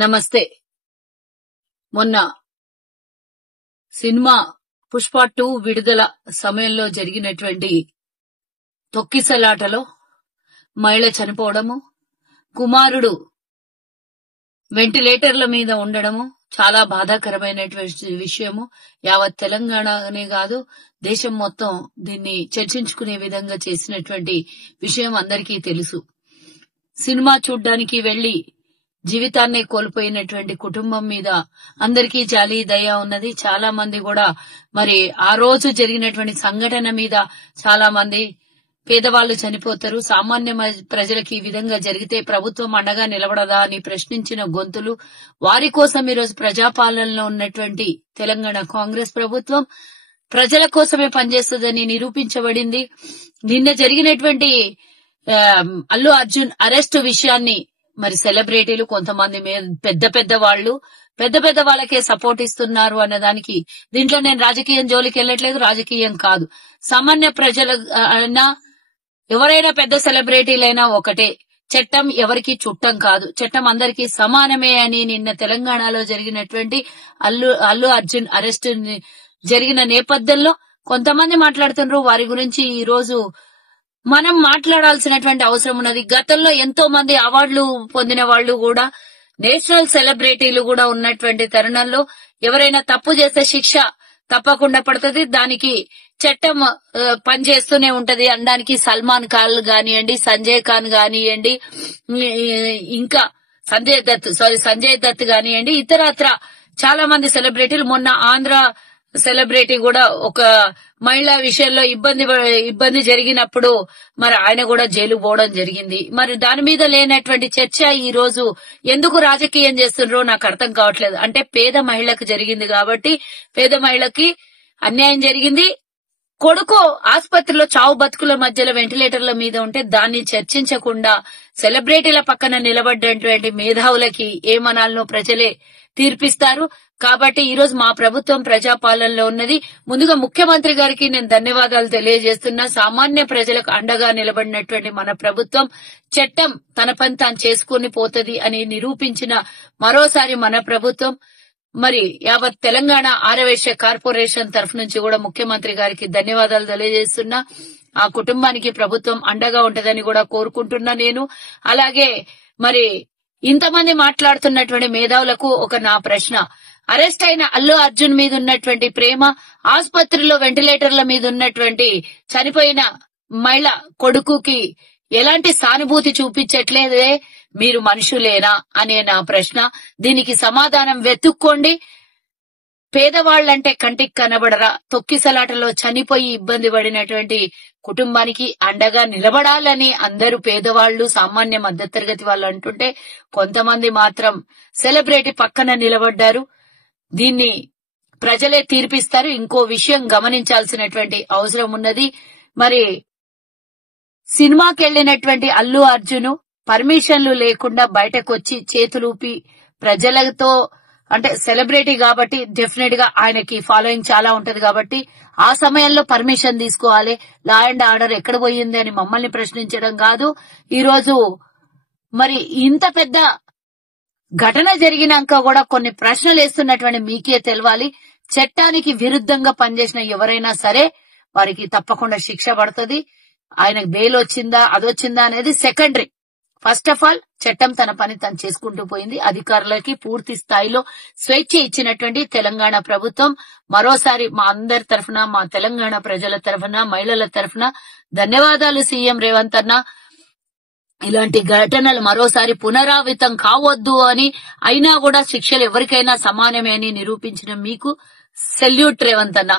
నమస్తే. మొన్న సినిమా పుష్ప 2 విడుదల సమయంలో జరిగినటువంటి తొక్కిసలాటలో మహిళ చనిపోవడము, కుమారుడు వెంటిలేటర్ల మీద ఉండడము చాలా బాధాకరమైనటువంటి విషయము. యావత్ తెలంగాణనే కాదు, దేశం మొత్తం దీన్ని చర్చించుకునే విధంగా చేసినటువంటి విషయం అందరికీ తెలుసు. సినిమా చూడ్డానికి వెళ్లి జీవితాన్నే కోల్పోయినటువంటి కుటుంబం మీద అందరికీ జాలి దయ ఉన్నది. చాలా మంది కూడా మరి ఆ రోజు జరిగినటువంటి సంఘటన మీద చాలా మంది పేదవాళ్లు చనిపోతారు, సామాన్య ప్రజలకి ఈ విధంగా జరిగితే ప్రభుత్వం అండగా నిలబడదా అని ప్రశ్నించిన గొంతులు, వారి కోసం ఈరోజు ప్రజాపాలనలో ఉన్నటువంటి తెలంగాణ కాంగ్రెస్ ప్రభుత్వం ప్రజల కోసమే పనిచేస్తుందని నిరూపించబడింది. నిన్న జరిగినటువంటి అల్లు అర్జున్ అరెస్టు విషయాన్ని మరి సెలబ్రిటీలు కొంతమంది పెద్ద వాళ్ళకే సపోర్ట్ ఇస్తున్నారు అన్నదానికి, దీంట్లో నేను రాజకీయం జోలికి వెళ్ళట్లేదు, రాజకీయం కాదు. సామాన్య ప్రజల ఎవరైనా పెద్ద సెలబ్రిటీలైనా ఒకటే, చట్టం ఎవరికి చుట్టం కాదు, చట్టం అందరికీ సమానమే అని నిన్న తెలంగాణలో జరిగినటువంటి అల్లు అర్జున్ అరెస్టు జరిగిన నేపథ్యంలో కొంతమంది మాట్లాడుతున్నారు. వారి గురించి ఈ రోజు మనం మాట్లాడాల్సినటువంటి అవసరం ఉన్నది. గతంలో ఎంతో మంది అవార్డులు పొందిన వాళ్ళు కూడా, నేషనల్ సెలబ్రిటీలు కూడా ఉన్నటువంటి తరుణంలో ఎవరైనా తప్పు చేస్తే శిక్ష తప్పకుండా పడుతుంది, దానికి చట్టం పనిచేస్తూనే ఉంటది అనడానికి సల్మాన్ ఖాన్ కానివ్వండి, సంజయ్ ఖాన్ కానివ్వండి, ఇంకా సంజయ్ దత్ కానివ్వండి, ఇతరత్ర చాలా మంది సెలబ్రిటీలు, మొన్న ఆంధ్ర సెలబ్రిటీ కూడా ఒక మహిళా విషయంలో ఇబ్బంది జరిగినప్పుడు మరి ఆయన కూడా జైలు పోవడం జరిగింది. మరి దాని మీద లేనటువంటి చర్చ ఈ రోజు ఎందుకు రాజకీయం చేస్తున్నారో నాకు అర్థం కావట్లేదు. అంటే పేద మహిళకు జరిగింది కాబట్టి, పేద మహిళకి అన్యాయం జరిగింది. కొడుకు ఆసుపత్రిలో చావు బతుకుల మధ్యలో వెంటిలేటర్ల మీద ఉంటే దాన్ని చర్చించకుండా సెలబ్రిటీల పక్కన నిలబడ్డటువంటి మేధావులకి ఏమనాలనో ప్రజలే తీర్పిస్తారు. కాబట్టి ఈ రోజు మా ప్రభుత్వం ప్రజాపాలనలో ఉన్నది. ముందుగా ముఖ్యమంత్రి గారికి నేను ధన్యవాదాలు తెలియజేస్తున్నా. సామాన్య ప్రజలకు అండగా నిలబడినటువంటి మన ప్రభుత్వం చట్టం తన పని తాను చేసుకుని పోతది అని నిరూపించిన మరోసారి మన ప్రభుత్వం. మరి యావత్ తెలంగాణ ఆర్యవైశ్య కార్పొరేషన్ తరఫు నుంచి కూడా ముఖ్యమంత్రి గారికి ధన్యవాదాలు తెలియజేస్తున్నా. ఆ కుటుంబానికి ప్రభుత్వం అండగా ఉంటదని కూడా కోరుకుంటున్నా నేను. అలాగే మరి ఇంతమంది మాట్లాడుతున్నటువంటి మేధావులకు నా ప్రశ్న, అరెస్ట్ అయిన అల్లు అర్జున్ మీద ఉన్నటువంటి ప్రేమ, ఆసుపత్రిలో వెంటిలేటర్ల మీద ఉన్నటువంటి చనిపోయిన మహిళ కొడుకుకి ఎలాంటి సానుభూతి చూపించట్లేదే, మీరు మనుషులేనా అనే నా ప్రశ్న. దీనికి సమాధానం వెతుక్కోండి. పేదవాళ్లంటే కంటికి కనబడరా? తొక్కిసలాటలో చనిపోయి ఇబ్బంది పడినటువంటి కుటుంబానికి అండగా నిలబడాలని అందరూ పేదవాళ్లు, సామాన్య మధ్యతరగతి వాళ్ళు అంటుంటే, కొంతమంది మాత్రం సెలబ్రిటీ పక్కన నిలబడ్డారు. దీన్ని ప్రజలే తీర్పిస్తారు. ఇంకో విషయం గమనించాల్సినటువంటి అవసరం ఉన్నది. మరి సినిమాకి వెళ్లినటువంటి అల్లు అర్జున్ పర్మిషన్లు లేకుండా బయటకొచ్చి చేతులూపి ప్రజలతో, అంటే సెలబ్రిటీ కాబట్టి డెఫినెట్ గా ఆయనకి ఫాలోయింగ్ చాలా ఉంటది కాబట్టి ఆ సమయంలో పర్మిషన్ తీసుకోవాలి. లా అండ్ ఆర్డర్ ఎక్కడ పోయింది అని మమ్మల్ని ప్రశ్నించడం కాదు. ఈ రోజు మరి ఇంత పెద్ద ఘటన జరిగినాక కూడా కొన్ని ప్రశ్నలు వేస్తున్నటువంటి మీకే తెలవాలి. చట్టానికి విరుద్ధంగా పనిచేసిన ఎవరైనా సరే వారికి తప్పకుండా శిక్ష పడుతుంది. ఆయనకు బెయిల్ వచ్చిందా అదొచ్చిందా అనేది సెకండరీ. ఫస్ట్ ఆఫ్ ఆల్ చట్టం తన పని తను చేసుకుంటూ పోయింది. అధికారులకి పూర్తి స్థాయిలో స్వేచ్ఛ ఇచ్చినటువంటి తెలంగాణ ప్రభుత్వం మరోసారి మా అందరి తరఫున, మా తెలంగాణ ప్రజల తరఫున, మహిళల తరఫున ధన్యవాదాలు సీఎం రేవంత్ అన్న. ఇలాంటి ఘటనలు మరోసారి పునరావృతం కావద్దు అని, అయినా కూడా శిక్షలు ఎవరికైనా సమానమే అని నిరూపించిన మీకు సెల్యూట్ రేవంత్ అన్న.